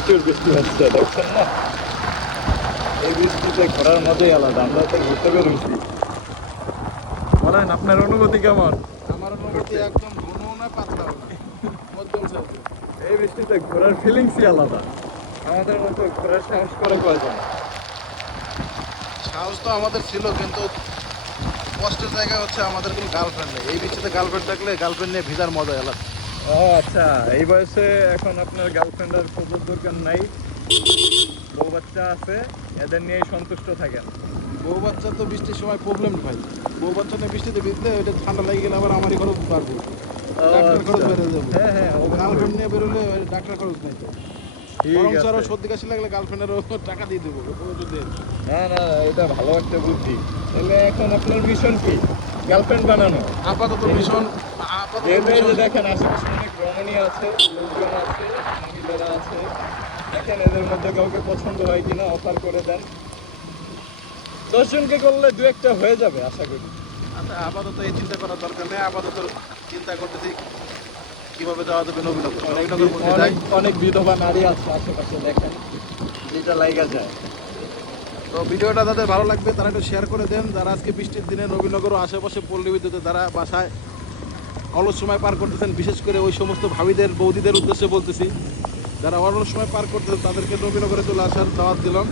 প্রচুর বৃষ্টি হচ্ছে দেখছেন না এই বৃষ্টিতে ঘোরার মজাই আলাদা আমরা তো ঘুরতে বেরোচ্ছি বলেন আপনার অনুভূতি কেমন? আমার অনুভূতি একদম ঘন না পাতলা মধ্যম সাইজের। এই বৃষ্টিতে ঘোরার ফিলিংসই আলাদা। আমাদের মতো ঘোরার সাহস করে কয়জন? সাহস তো আমাদের ছিল কিন্তু কষ্টের জায়গা হচ্ছে আমাদের কোনো গার্লফ্রেন্ড নেই। এই বৃষ্টিতে গার্লফ্রেন্ড থাকলে গার্লফ্রেন্ড নিয়ে ভিজার মজা আলাদা। ও আচ্ছা এই বয়সে এখন আপনার গার্লফ্রেন্ড আর খোঁজার দরকার নাই। বউ বাচ্চা আছে এদের নিয়েই সন্তুষ্ট থাকেন। বউ বাচ্চা তো বৃষ্টির সময় প্রবলেম ভাই। বউ বাচ্চা নিয়ে বৃষ্টিতে ভিজলে ওইটা ঠান্ডা লেগে গেলে আবার আমারই খরচ পারব ডাক্তার খরচ বেড়ে যাবে। হ্যাঁ হ্যাঁ গার্লফ্রেন্ড নিয়ে বেরোলে ডাক্তার খরচ নেই তো। বরং সর্দি কাশি লাগলে গার্লফ্রেন্ডের টাকা দিয়ে দেবো। না না এটা ভালো একটা বুদ্ধি। তাহলে এখন আপনার মিশন কি? গার্লফ্রেন্ড বানানো। আপাতত ভীষণ আপাতত দেখেন আশেপাশে অনেক রমণী আছে লোকজন আছে মহিলারা আছে। দেখেন এদের মধ্যে কাউকে পছন্দ হয় কিনা অফার করে দেন। দশজনকে করলে দু একটা হয়ে যাবে আশা করি। আচ্ছা আপাতত এই চিন্তা করার দরকার নেই। আপাতত চিন্তা করতেছি কীভাবে যাওয়া যাবে নবীনগর? অনেক বিধবা নারী আছে আশেপাশে দেখেন। যেটা লাইগা যায়। তো ভিডিওটা যাদের ভালো লাগবে তারা একটু শেয়ার করে দেন। যারা আজকে বৃষ্টির দিনে নবীনগর ও আশেপাশে পল্লী বিদ্যুতে যারা বাসায় অলস সময় পার করতেছেন, বিশেষ করে ওই সমস্ত ভাবিদের, বৌদিদের উদ্দেশ্যে বলতেছি, যারা অলস সময় পার করতেছেন, তাদেরকে নবীনগরে চলে আসার দাওয়াত দিলাম।